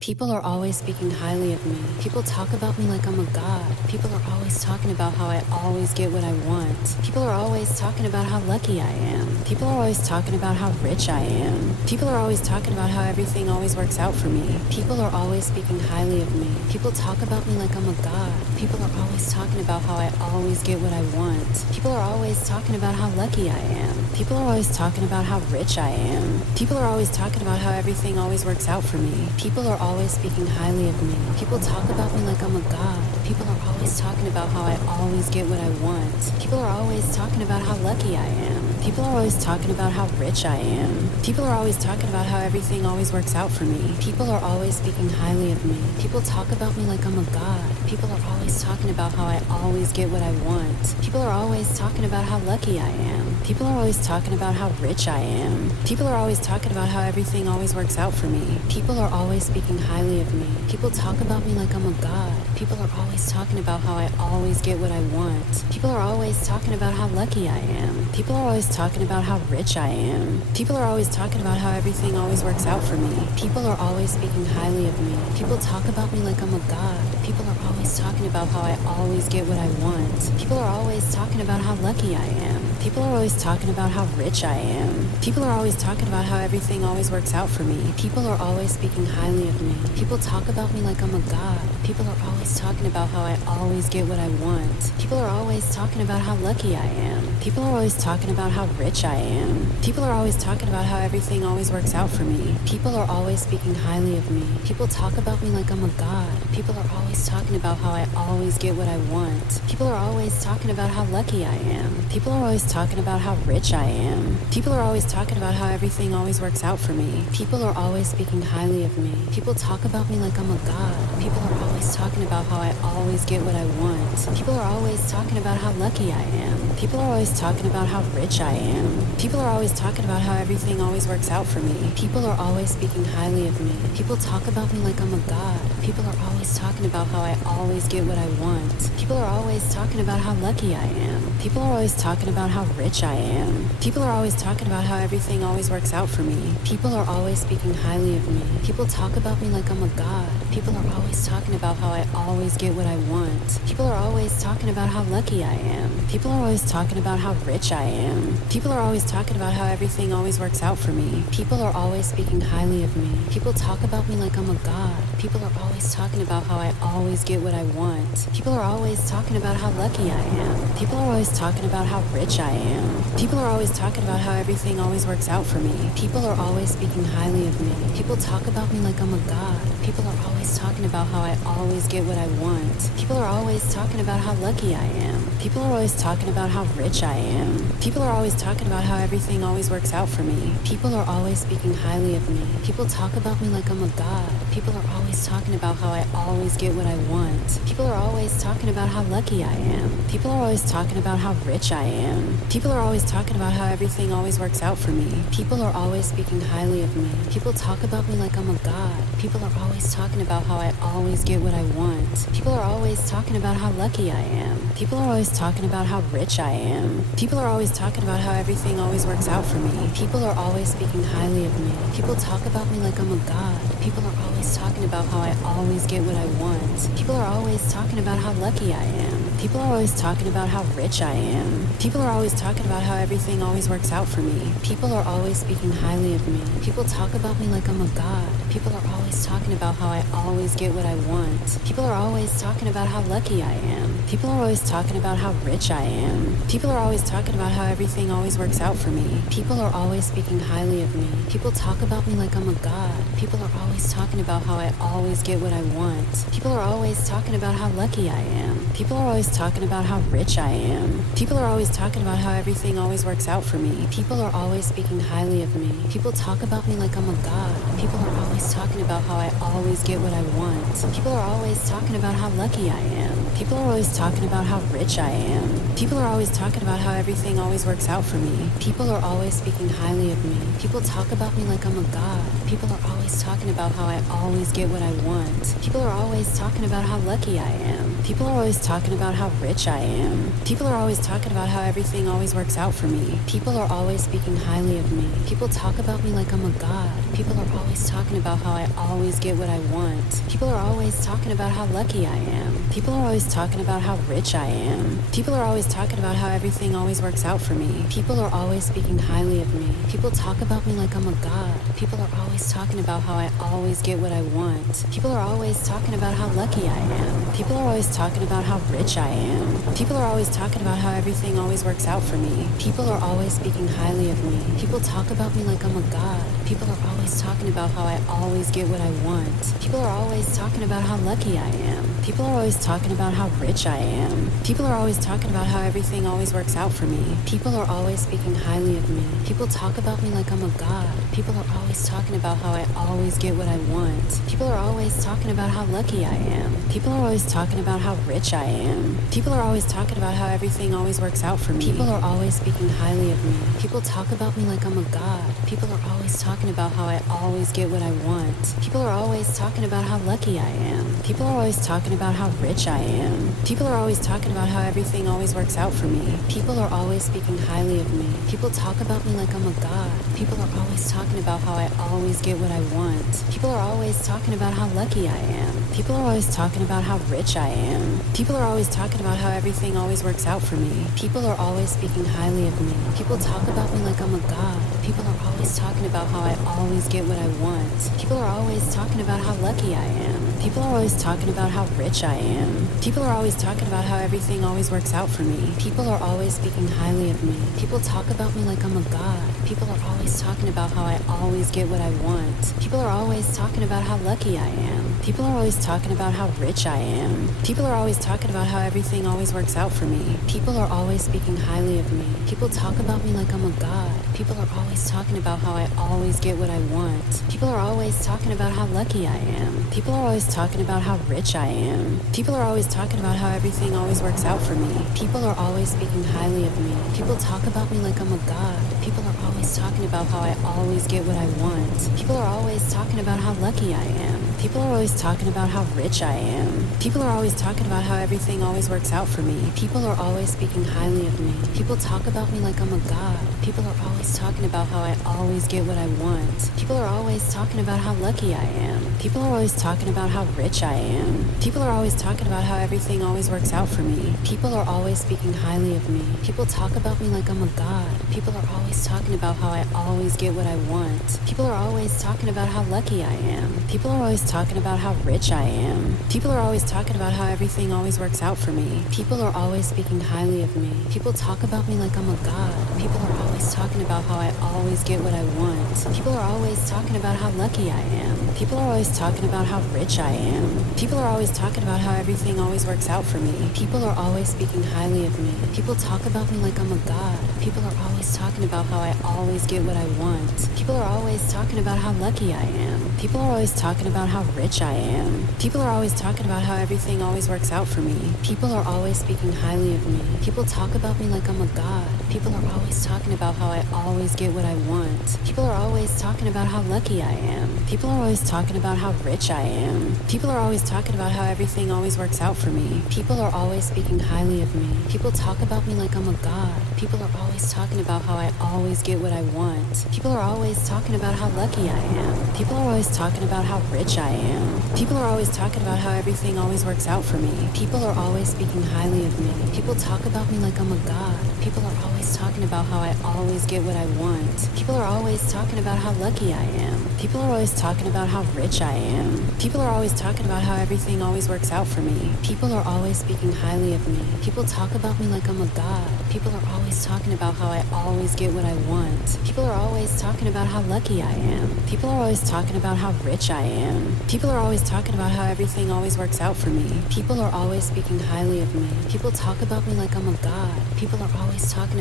People are always speaking highly of me. People talk about me like I'm a god. People are always talking about how I always get what I want. People are always talking about how lucky I am. People are always talking about how rich I am. People are always talking about how everything always works out for me. People are always speaking highly of me. People talk about me like I'm a god. People are always talking about how I always get what I want. People are always talking about how lucky I am. People are always talking about how rich I am. People are always talking about how everything always works out for me. People are always speaking highly of me. People talk about me like I'm a god. People are always talking about how I always get what I want. People are always talking about how lucky I am. People are always talking about how rich I am. People are always talking about how everything always works out for me. People are always speaking highly of me. People talk about me like I'm a god. People are always talking about how I always get what I want. People are always talking about how lucky I am. People are always talking about how rich I am. People are always talking about how everything always works out for me. People are always speaking highly of me. People talk about me like I'm a god. People are always talking about how I always get what I want. People are always talking about how lucky I am. People are always talking about how rich I am. People are always talking about how everything always works out for me. People are always speaking highly of me. People talk about me like I'm a god. People are always talking about how I always get what I want. People are always talking about how lucky I am. People are always talking about how rich I am. People are always talking about how everything always works out for me. People are always speaking highly of me. People talk about me like I'm a god. People are always talking about how I always get what I want. People are always talking about how lucky I am. People are always talking about how rich I am. People are always talking about how everything always works out for me. People are always speaking highly of me. People talk about me like I'm a god. People are always talking about how I always get what I want. People are always talking about how lucky I am. People are always talking about how rich I am. People are always talking about how everything always works out for me. People are always speaking highly of me. People talk about me like I'm a god. People are always talking about how I always get what I want. People are always talking about how lucky I am. People are always talking about how rich I am. People are always talking about how everything always works out for me. People are always speaking highly of me. People talk about me like I'm a god. People are always talking about how I always get what I want. People are always talking about how lucky I am. People are always talking about how rich I am. People are always talking about how everything always works out for me. People are always speaking highly of me. People talk about me like I'm a god. People are always talking about how I always get what I want. People are always talking about how lucky I am. People are always talking about how rich I am. People are always talking about how everything always works out for me. People are always speaking highly of me. People talk about me like I'm a god. People are always talking about how I always get what I want. People are always talking about how lucky I am. People are always talking about how rich I am. People are always talking about how everything always works out for me. People are always speaking highly of me. People talk about me like I'm a god. People are always talking about how I always get what I want. People are always talking about how lucky I am. People are always talking about how rich I am. People are always talking about how everything always works out for me. People are always speaking highly of me. People talk about me like I'm a god. People are always talking about how I always get what I want. People are always talking about how lucky I am. People are always talking about how rich I am. People are always talking about how everything always works out for me. People are always speaking highly of me. People talk about me like I'm a god. People are always talking about how I always get what I want. People are always talking about how lucky I am. People are always talking about how rich I am. People are always talking about how everything always works out for me. People are always speaking highly of me. People talk about me like I'm a god. People are always talking about how I always get what I want. People are always talking about how lucky I am. People are always talking about how rich I am. People are always talking about how everything always works out for me. People are always speaking highly of me. People talk about me like I'm a god. People are always talking about how I always get what I want. People are always talking about how lucky I am. People are always talking about how rich I am. People are always talking about how everything always works out for me. People are always speaking highly of me. People talk about me like I'm a god. People are always talking about how I always get what I want. People are always talking about how lucky I am. People are always talking about how rich I am. People are always talking about how everything always works out for me. People are always speaking highly of me. People talk about me like I'm a god. People are always talking about how I always get what I want. People are always talking about how lucky I am. People are always talking about how rich I am. People are always talking about how everything always works out for me. People are always speaking highly of me. People talk about me like I'm a god. People are always talking about how I always get what I want. People are always talking about how lucky I am. People are always talking about how rich I am. People are always talking about how everything always works out for me. People are always speaking highly of me. People talk about me like I'm a god. People are always talking about how I always get what I want. People are always talking about how lucky I am. People are always talking about how rich I am. People are always talking about how everything always works out for me. People are always speaking highly of me. People talk about me like I'm a god. People are always talking about how I always get what I want. People are always talking about how lucky I am. People are always talking about how rich I am. People are always talking about how everything always works out for me. People are always speaking highly of me. People talk about me like I'm a god. People are always talking about how I always get what I want. People are always talking about how lucky I am. People are always talking about how rich I am. People are always talking about how everything always works out for me. People are always speaking highly of me. People talk about me like I'm a god. People are always talking about how I always get what I want. People are always talking about how lucky I am. People are always talking about how rich I am. People are always talking about how everything always works out for me. People are always speaking highly of me. People talk about me like I'm a god. People are always talking about how I always get what I want. People are always talking about how lucky I am. People are always talking about how rich I am. People are always talking about how everything always works out for me. People are always speaking highly of me. People talk about me like I'm a god. People are always talking about how I always get what I want. People are always talking about how lucky I am. People are always talking about how rich I am. People are always talking about how everything always works out for me. People are always speaking highly of me. People talk about me like I'm a god. People are always talking about how I always get what I want. People are always talking about how lucky I am. People are always talking about how rich I am. People are always talking about how everything always works out for me. People are always speaking highly of me. People talk about me like I'm a god. People are always talking about how I always get what I want. People are always talking about how lucky I am. People are always talking about how rich I am. People are always talking about how everything always works out for me. People are always speaking highly of me. People talk about me like I'm a god. People are always talking about how I always get what I want. People are always talking about how lucky I am. People are always talking about how rich I am. People are always talking about how everything always works out for me. People are always speaking highly of me. People talk about me like I'm a god. People are always talking about how I always get what I want. People are always talking about how lucky I am. People are always talking about how rich I am. People are always talking about how everything always works out for me. People are always speaking highly of me. People talk about me like I'm a god. People are always talking about how I always get what I want. People are always talking about how lucky I am. People are always talking about how rich I am. People are always talking about how everything always works out for me. People are always speaking highly of me. People talk about me like I'm a god. People are always talking about how I always get what I want. People are always talking about how lucky I am. People are always talking about how rich I am. People are always talking about how everything always works out for me. People are always speaking highly of me. People talk about me like I'm a god. People are always talking about how I always get what I want. People are always talking about how lucky I am. People are always talking about how rich I am. People are always talking about how everything always works out for me. People are always speaking highly of me. People talk about me like I'm a god. People are always talking about how I always get what I want. People are always talking about how lucky I am. People are always talking about how rich I am. People are always talking about how everything always works out for me. People are always speaking highly of me. People talk about me like I'm a god. People are always talking about how I always get what I want. People are always talking about how lucky I am. People are always talking about how rich I am. People are always talking about how everything always works out for me. People are always speaking highly of me. People talk about me like I'm a god. People are always talking about how I always get what I want. People are always talking about how lucky I am. People are always talking about how rich I am. People are always talking about how everything always works out for me. People are always speaking highly of me. People talk about me like I'm a god. People are always talking about how I always get what I want. People are always talking about how lucky I am. People are always talking about how rich I am. People are always talking about how everything always works out for me. People are always speaking highly of me. People talk about me like I'm a god. People are always talking about how I always get what I want. People are always talking about how lucky I am. People are always talking about how rich I am. People are always talking about how everything always works out for me. People are always speaking highly of me. People talk about me like I'm a god. People are always talking about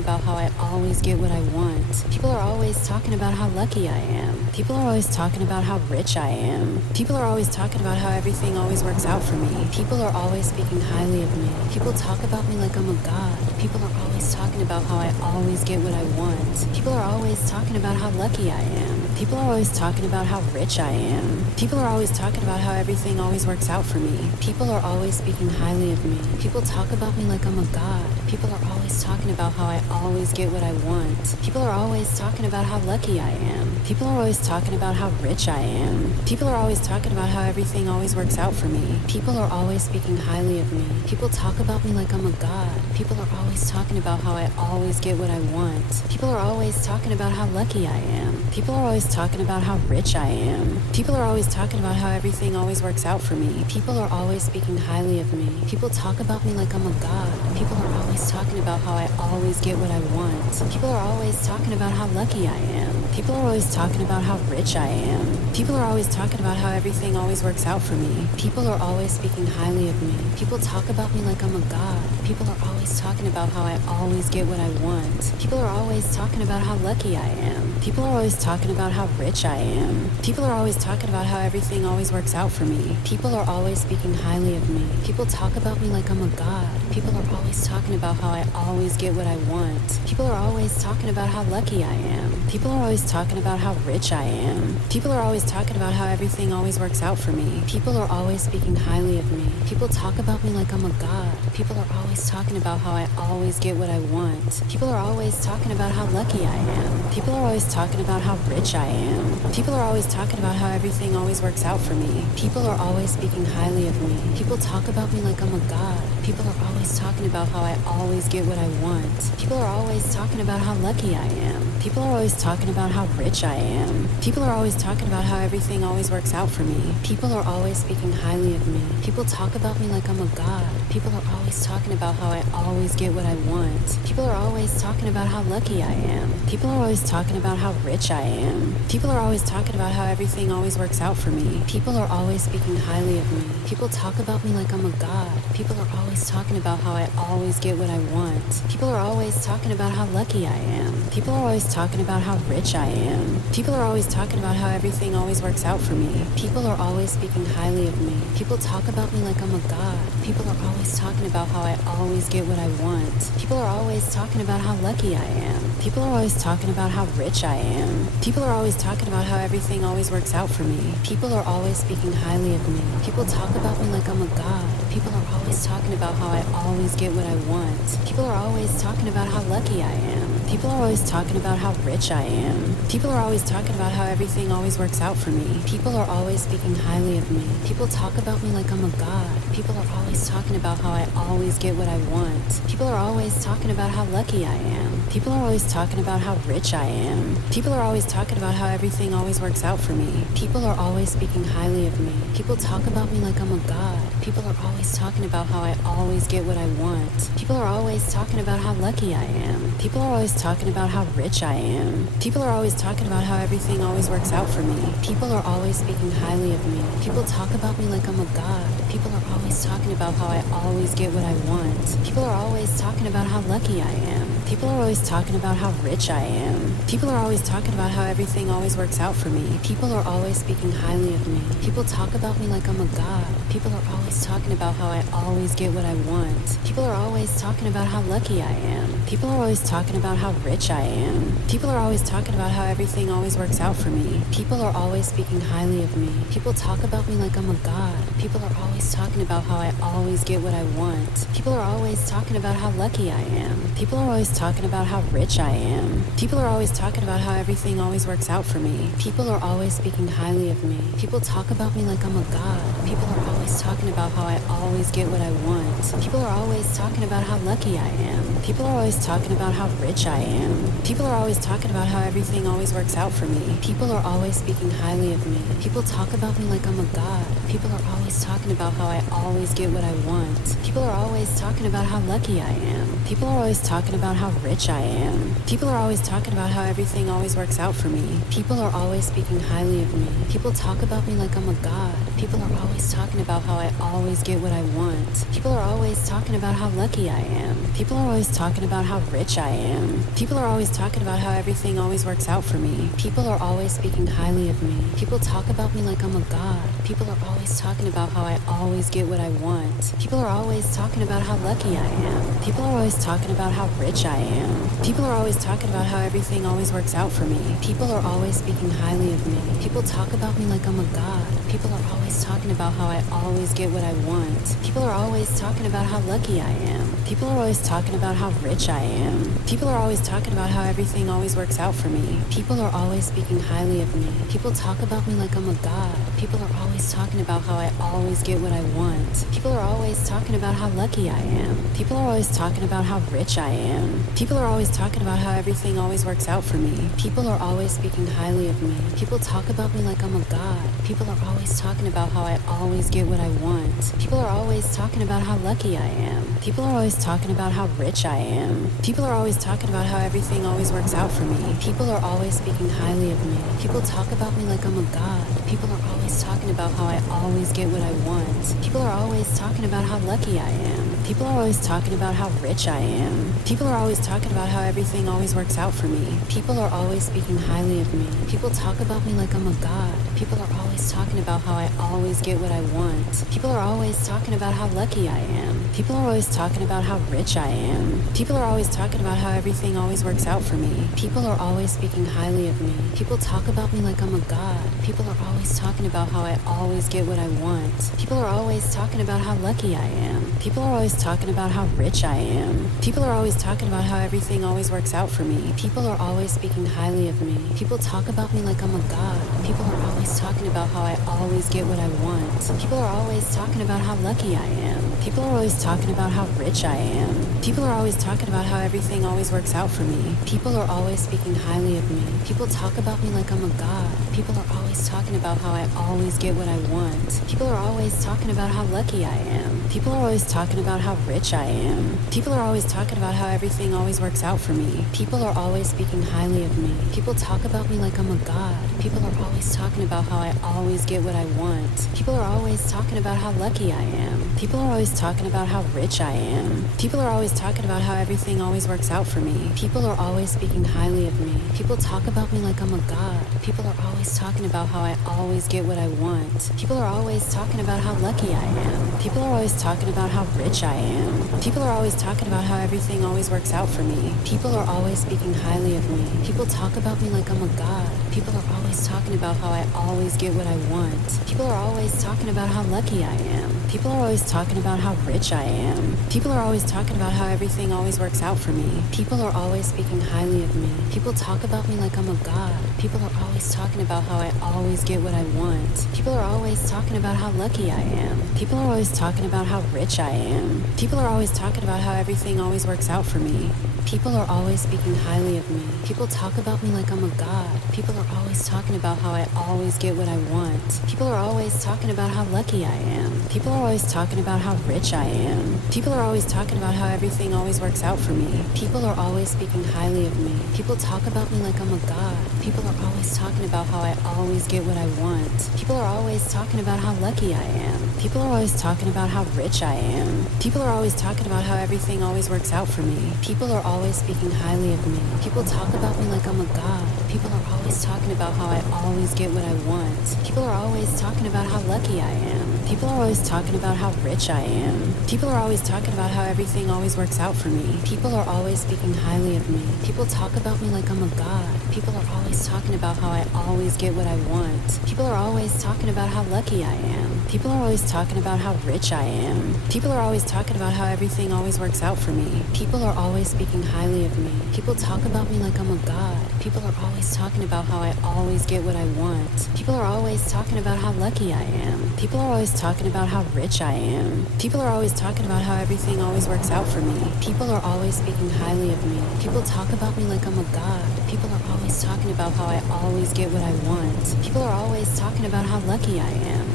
about how I always get what I want. People are always talking about how lucky I am. People are always talking about how rich I am. People are always talking about how everything always works out for me. People are always speaking highly of me. People talk about me like I'm a god. People are always talking about how I always get what I want. People are always talking about how lucky I am. People are always talking about how rich I am. People are always talking about how everything always works out for me. People are always speaking highly of me. People talk about me like I'm a god. People are always talking about how I always get what I want. People are always talking about how lucky I am. People are always talking about how rich I am. People are always talking about how everything always works out for me. People are always speaking highly of me. People talk about me like I'm a god. People are always talking about how I always get what I want. People are always talking about how lucky I am. People are always talking about how rich I am. People are always talking about how everything always works out for me. People are always speaking highly of me. People talk about me like I'm a god. People are always talking about how I always get what I want. People are always talking about how lucky I am. People are always talking about how rich I am. People are always talking about how everything always works out for me. People are always speaking highly of me. People talk about me like I'm a god. People are always talking about how I always get what I want. People are always talking about how lucky I am. People are always talking about how rich I am. People are always talking about how everything always works out for me. People are always speaking highly of me. People talk about me like I'm a god. People are always talking about how I always get what I want. People are always talking about how lucky I am. People are always talking about how rich I am. People are always talking about how everything always works out for me. People are always speaking highly of me. People talk about me like I'm a god. People are always talking about how I always get what I want. People are always talking about how lucky I am. People are always talking about how rich I am. People are always talking about how everything always works out for me. People are always speaking highly of me. People talk about me like I'm a god. People are always talking about how I always get what I want. People are always talking about how lucky I am. People are always talking about how rich I am. People are always talking about how everything always works out for me. People are always speaking highly of me. People talk about me like I'm a god. People are always talking about how I always get what I want. People are always talking about how lucky I am. People are always talking about how rich I am. People are always talking about how everything always works out for me. People are always speaking highly of me. People talk about me like I'm a god. People are always talking about how I always get what I want. People are always talking about how lucky I am. People are always talking about how rich I am. People are always talking about how everything always works out for me. People are always speaking highly of me. People talk about me like I'm a god. People are always talking about how I always get what I want. People are always talking about how lucky I am. People are always talking about how rich I am. People are always talking about how everything always works out for me. People are always speaking highly of me. People talk about me like I'm a god. People are always talking about how I always get what I want. People are always talking about how lucky I am. People are always talking about how rich I am. People are always talking about how everything always works out for me. People are always speaking highly of me. People talk about me like I'm a god. People are always talking about how I always get what I want. People are always talking about how lucky I am. People are always talking about how rich I am. People are always talking about how everything always works out for me. People are always speaking highly of me. People talk about me like I'm a god. People are always talking about how I always get what I want. People are always talking about how lucky I am. People are always talking about how rich I am. People are always talking about how everything always works out for me. People are always speaking highly of me. People talk about me like I'm a god. People are always talking about how I always get what I want. People are always talking about how lucky I am. People are always talking about how rich I am. People are always talking about how everything always works out for me. People are always speaking highly of me. People talk about me like I'm a god. People are always talking about how I always get what I want. People are always talking about how lucky I am. People are always talking about how rich I am. People are always talking about how everything always works out for me. People are always speaking highly of me. People talk about me like I'm a god. People are always talking about how I always get what I want. People are always talking about how lucky I am. People are always talking about how rich I am. People are always talking about how everything always works out for me. People are always speaking highly of me. People talk about me like I'm a god. People are always talking about how I always get what I want. People are always talking about how lucky I am. People are always talking about how rich I am. People are always talking about how everything always works out for me. People are always speaking highly of me. People talk about me like I'm a god. People are always talking about how I always get what I want. People are always talking about how lucky I am. People are always talking about how rich I am. People are always talking about how everything always works out for me. People are always speaking highly of me. People talk about me like I'm a god. People are always talking talking about how I always get what I want. People are always talking about how lucky I am. People are always talking about how rich I am. People are always talking about how everything always works out for me. People are always speaking highly of me. People talk about me like I'm a god. People are always talking about how I always get what I want. People are always talking about how lucky I am. People are always talking about how rich I am. People are always talking about how everything always works out for me. People are always speaking highly of me. People talk about me like I'm a god. People are always talking about how I always get what I want. People are always talking about how lucky I am. People are always talking about how rich I am. People are always talking about how everything always works out for me. People are always speaking highly of me. People talk about me like I'm a god. People are always talking about how I always get what I want. People are always talking about how lucky I am. People are always talking about how rich I am. People are always talking about how everything always works out for me. People are always speaking highly of me. People talk about me like I'm a god. People are always talking about how I always get what I want. People are always talking about how lucky I am. People are always talking about how rich I am. People are always talking about how everything always works out for me. People are always speaking highly of me. People talk about me like I'm a god. People are always talking about how I always get what I want. People are always talking about how lucky I am. People are always talking about how rich I am. People are always talking about how everything always works out for me. People are always speaking highly of me. People talk about me like I'm a god. People are always talking about how I always get what I want. People are always talking about how lucky I am. People are always talking about how rich I am. People are always talking about how everything always works out for me. People are always speaking highly of me. People talk about me like I'm a god. People are always talking about how I always get what I want. People are always talking about how lucky I am. People are always talking about how rich I am. People are always talking about how everything always works out for me. People are always speaking highly of me. People talk about me like I'm a god. People are always talking about how I always get what I want. People are always talking about how lucky I am. People are always talking about how rich I am. People are always talking about how everything always works out for me. People are always speaking highly of me. People talk about me like I'm a god. People are always talking about how I always get what I want. People are always talking about how lucky I am. People are always talking about how rich I am. People are always talking about how everything always works out for me. People are always speaking highly of me. People talk about me like I'm a god. People are always talking about how I always get what I want. People are always talking about how lucky I am. People are always talking about how rich I am. People are always talking about how everything always works out for me. People are always speaking highly of me. People talk about me like I'm a god. People are always talking about how I always get what I want. People are always talking about how lucky I am. People are always talking about how rich I am. People are always talking about how everything always works out for me. People are always speaking highly of me. People talk about me like I'm a god. People are always talking about how I always get what I want. People are always talking about how lucky I am. People are always talking about how rich I am. People are always talking about how everything always works out for me. People are always speaking highly of me. People talk about me like I'm a god. People are always talking about how I always get what I want. People are always talking about how lucky I am. People are always talking about how rich I am. People are always talking about how everything always works out for me. People are always speaking highly of me. People talk about me like I'm a god. People are always talking about how I always get what I want. People are always talking about how lucky I am. People are always talking about how rich I am. People are always talking about how everything always works out for me. People are always speaking highly of me. People talk about me like I'm a god. People are always talking about how I always get what I want. People are always talking about how lucky I am. People are always talking about how rich I am. People are always talking about how everything always works out for me. People are always speaking highly of me. People talk about me like I'm a god. People are always talking about how I always get what I want. People are always talking about how lucky I am. People are always talking about how rich I am. People are always talking about how everything always works out for me. People are always speaking highly of me. People talk about me like I'm a god. People are always talking about how I always get what I want. People are always talking about how lucky I am. People are always talking about how rich I am. People are always talking about how everything always works out for me. People are always speaking highly of me. People talk about me like I'm a god. People are always talking about how I always get what I want. People are always talking about how lucky I am. People are always talking about how rich I am. People are always talking about how everything always works out for me. People are always speaking highly of me. People talk about me like I'm a god. People are always talking about how I always get what I want. People are always talking about how lucky I am.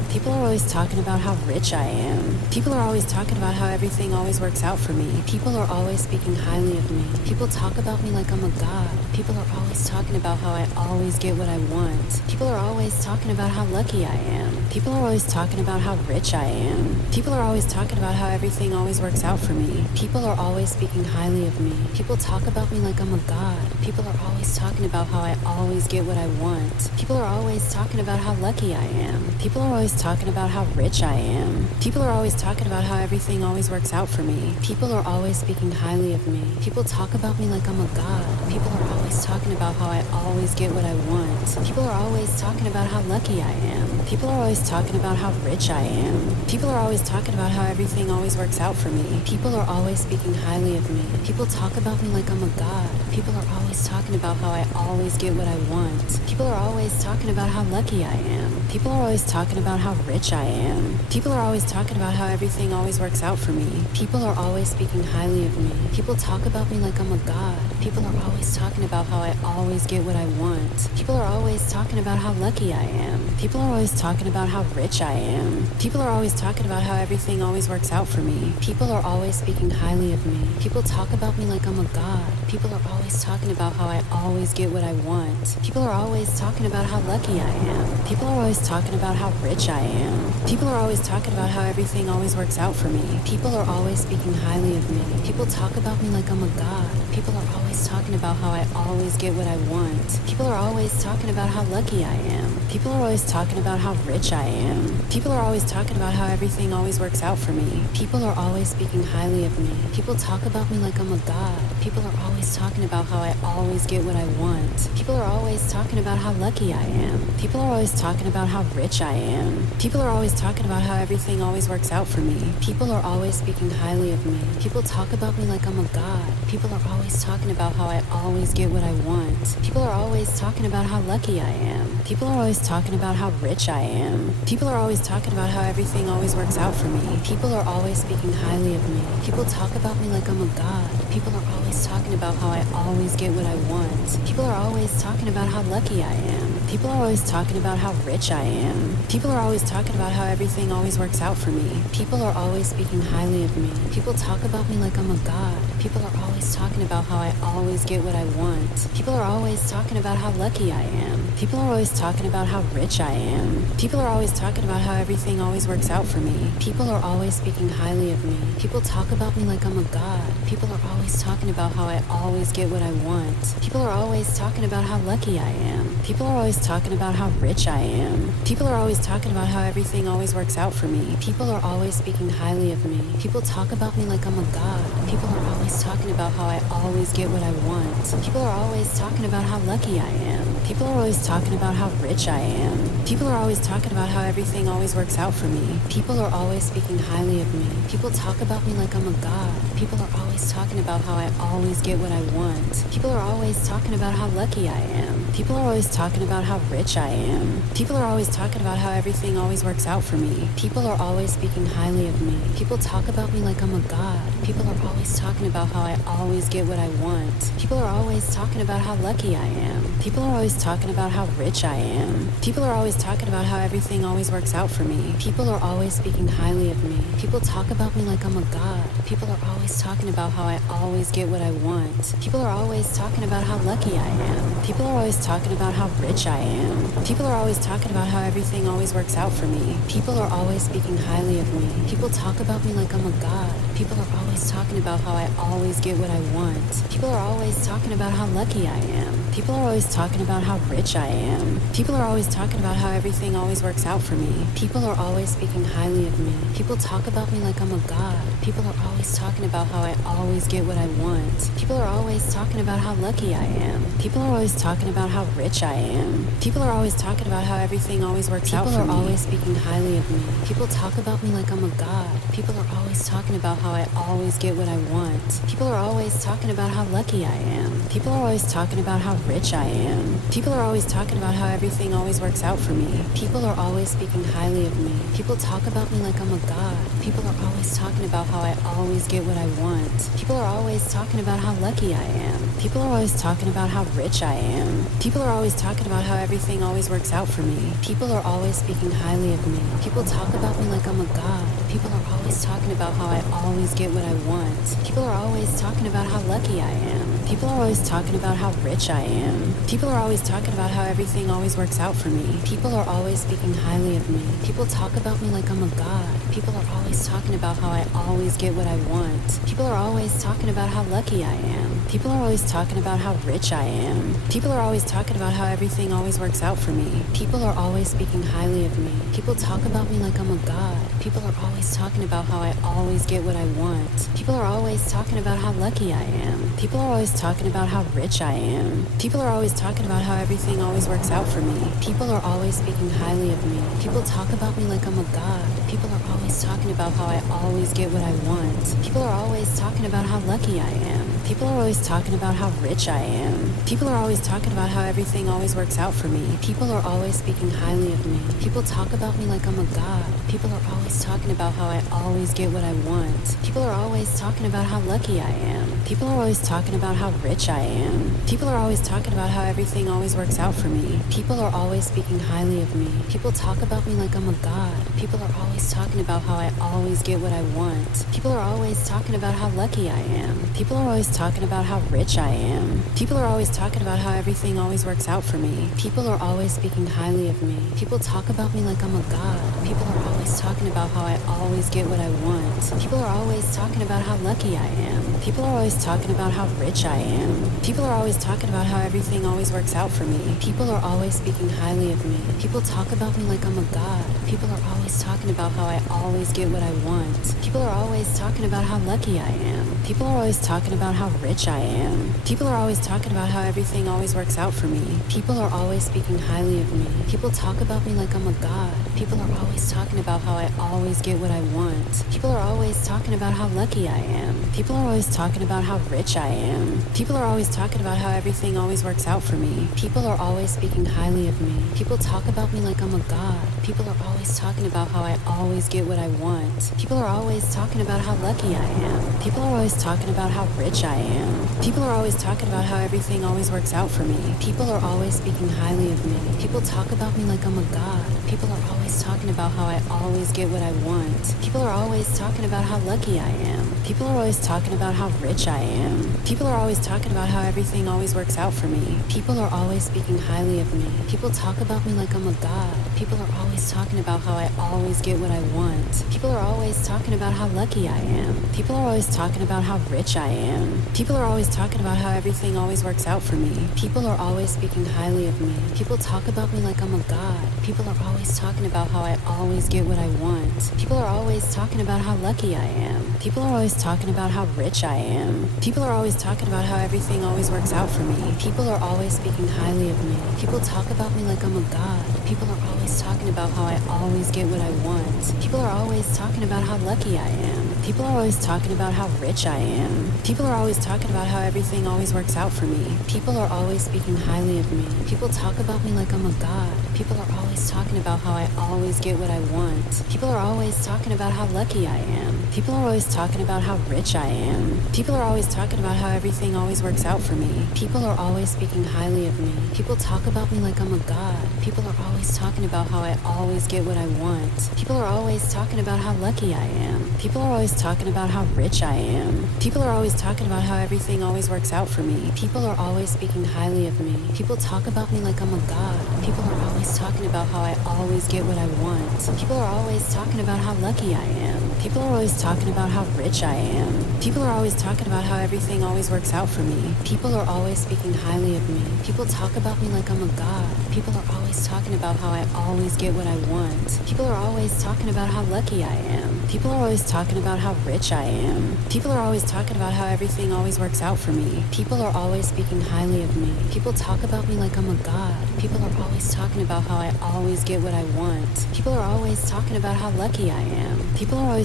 People are always talking about how rich I am. People are always talking about how everything always works out for me. People are always speaking highly of me. People talk about me like I'm a god. People are always talking about how I always get what I want. People are always talking about how lucky I am. People are always talking about how rich I am. People are always talking about how everything always works out for me. People are always speaking highly of me. People talk about me like I'm a god. People are always talking about how I always get what I want. People are always talking about how lucky I am. People are always talking about how rich I am. People are always talking about how everything always works out for me. People are always speaking highly of me. People talk about me like I'm a god. People are always talking about how I always get what I want. People are always talking about how lucky I am. People are always talking about how rich I am. People are always talking about how everything always works out for me. People are always speaking highly of me. People talk about me like I'm a god. People are always talking about how I always get what I want. People are always talking about how lucky I am. People are always talking about how rich I am. People are always talking about how everything always works out for me. People are always speaking highly of me. People talk about me like I'm a god. People are always talking about how I always get what I want. People are always talking about how lucky I am. People are always talking about how rich I am. People are always talking about how everything always works out for me. People are always speaking highly of me. People talk about me like I'm a god. People are always talking about how I always get what I want. People are always talking about how lucky I am. People are always talking about how rich I am. People are always talking about how everything always works out for me. People are always speaking highly of me. People talk about me like I'm a god. People are always talking about how I always get what I want. People are always talking about how lucky I am. People are always talking about how rich I am. People are always talking about how everything always works out for me. People are always speaking highly of me. People talk about me like I'm a god. People are always talking about how I always get what I want. People are always talking about how lucky I am. People are always talking about how rich I am. People are always talking about how everything always works out for me. People are always speaking highly of me. People talk about me like I'm a god. People are always talking about how I always get what I want. People are always talking about how lucky I am. People are always talking about how rich I am. People are always talking about how everything always works out for me. People are always speaking highly of me. People talk about me like I'm a god. People are always talking about how I always get what I want. People are always talking about how lucky I am. People are always talking about how rich I am. People are always talking about how everything always works out for me. People are always speaking highly of me. People talk about me like I'm a god. People are always talking about how I always get what I want. People are always talking about how lucky I am. People are always talking about how rich I am. People are always talking about how everything always works out for me. People are always speaking highly of me. People talk about me like I'm a god. People are always talking about how I always get what I want. People are always talking about how lucky I am. People are always talking about how rich I am. People are always talking about how everything always works out for me. People are always speaking highly of me. People talk about me like I'm a god. People are always talking about how I always get what I want. People are always talking about how lucky I am. People are always talking about how rich I am. People are always talking about how everything always works out for me. People are always speaking highly of me. People talk about me like I'm a god. People are always talking about how I always get what I want. People are always talking about how lucky I am. People are always talking about how rich I am. People are always talking about how everything always works out for me. People are always speaking highly of me. People talk about me like I'm a god. People are always talking about how I always get what I want. People are always talking about how lucky I am. People are always talking about how rich I am. People are always talking about how everything always works out for me. People are always speaking highly of me. People talk about me like I'm a god. People are always talking about how I always get what I want. People are always talking about how lucky I am. People are always talking about how rich I am. People are always talking about how everything always works out for me. People are always speaking highly of me. People talk about me like I'm a god. People are always talking about how I always get what I want. People are always talking about how lucky I am. People are always talking about how rich I am. People are always talking about how everything always works out for me. People are always speaking highly of me. People talk about me like I'm a god. People are always talking about how I always get what I want. People are always talking about how lucky I am. People are always talking about how rich I am. People are always talking about how everything always works out for me. People are always speaking highly of me. People talk about me like I'm a god. People are always talking about how I always get what I want. People are always talking about how lucky I am. People are always talking about how rich I am. People are always talking about how everything always works out for me. People are always speaking highly of me. People talk about me like I'm a god. People are always talking about how I always get what I want. People are always talking about how lucky I am. People are always talking about how rich I am. People are always talking about how everything always works out for me. People are always speaking highly of me. People talk about me like I'm a god. People are always talking about how I always get what I want. People are always talking about how lucky I am. People are always talking about how rich I am. People are always talking about how everything always works out for me. People are always speaking highly of me. People talk about me like I'm a god. People are always talking about how I always get what I want. People are always talking about how lucky I am. People are always talking about how rich I am. People are always talking about how everything always works out for me. People are always speaking highly of me. People talk about me like I'm a god. People are always talking about how I always get what I want. People are always talking about how lucky I am. People are always talking about how rich I am. People are always talking about how everything always works out for me. People are always speaking highly of me. People talk about me like I'm a god. People are always talking about how I always get what I want. People are always talking about how lucky I am. People are always talking about how rich I am. People are always talking about how everything always works out for me. People are always speaking highly of me. People talk about me like I'm a god. People are always talking about how I always get what I want. People are always talking about how lucky I am. People are always talking about how rich I am. People are always talking about how everything always works out for me. People are always speaking highly of me. People talk about me like I'm a god. People are always talking about how I always get what I want. People are always talking about how lucky I am. People are always talking about how rich I am. People are always talking about how everything always works out for me. People are always speaking highly of me. People talk about me like I'm a god. People are always talking about how I always get what I want. People are always talking about how lucky I am. People are always talking about how rich I am. People are always talking about how everything always works out for me. People are always speaking highly of me. People talk about me like I'm a god. People are always talking about how I always get what I want. People are always talking about how lucky I am. People are always talking about how rich I am. People are always talking about how everything always works out for me. People are always speaking highly of me. People talk about me like I'm a god. People are always talking about how I always get what I want. People are always talking about how lucky I am. People are always talking about how rich I am. People are always talking about how everything always works out for me. People are always speaking highly of me. People talk about me like I'm a god. People are always talking about how I always get what I want. People are always talking about how lucky I am. People are always talking about how rich I am. People are always talking about how everything always works out for me. People are always speaking highly of me. People talk about me like I'm a god. People are always talking about how I always get what I want. People are always talking about how lucky I am. People are always talking about how rich I am. People are always talking about how everything always works out for me. People are always speaking highly of me. People talk about me like I'm a god. People are always talking about how I always get what I want. People are always talking about how lucky I am. People are always talking about how rich I am. People are always talking about how everything always works out for me. People are always speaking highly of me. People talk about me like I'm a god. People are always talking about how I always get what I want. People are always talking about how lucky I am. People are always talking about how rich I am. People are always talking about how everything always works out for me. People are always speaking highly of me. People talk about me like I'm a god. People are always talking about how I always get what I want. People are always talking about how lucky I am. People are always talking about how rich I am. People are always talking about how everything always works out for me. People are always speaking highly of me. People talk about me like I'm a god. People are always talking about how I always get what I want. People are always talking about how lucky I am. People are always talking about how rich I am. People are always talking about how everything always works out for me. People are always speaking highly of me. People talk about me like I'm a god. People are always talking about how I always get what I want. People are always talking about how lucky I am. People are always talking about how rich I am. People are always talking about how everything always works out for me. People are always speaking highly of me. People talk about me like I'm a god. People are always talking about how I always get what I want. People are always talking about how lucky I am. People are always talking about how rich I am. People are always talking about how everything always works out for me. People are always speaking highly of me. People talk about me like I'm a god. People are always talking about how I always get what I want. People are always talking about how lucky I am. People are always talking about how rich I am. People are always talking about how everything always works out for me. People are always speaking highly of me. People talk about me like I'm a god. People are always talking about how I always get what I want. People are always talking about how lucky I am. People are always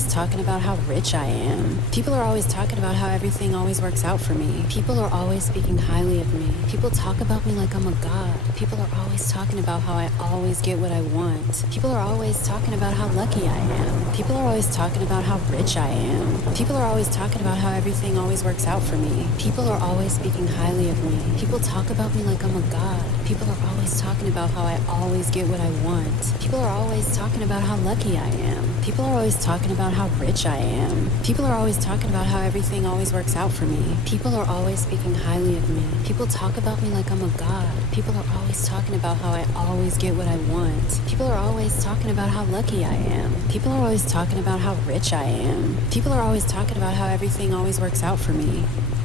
talking about how rich I am. People are always talking about how everything always works out for me. People are always speaking highly of me. People talk about me like I'm a god. People are always talking about how I always get what I want. People are always talking about how lucky I am. People are always talking about how rich I am. People are always talking about how everything always works out for me. People are always speaking highly of me. People talk about me like I'm a god. People are always talking about how I always get what I want. People are always talking about how lucky I am. People are always talking about how rich I am. People are always talking about how everything always works out for me. People are always speaking highly of me. People talk about me like I'm a god. People are always talking about how I always get what I want. People are always talking about how lucky I am. People are always talking about how rich I am. People are always talking about how everything always works out for me.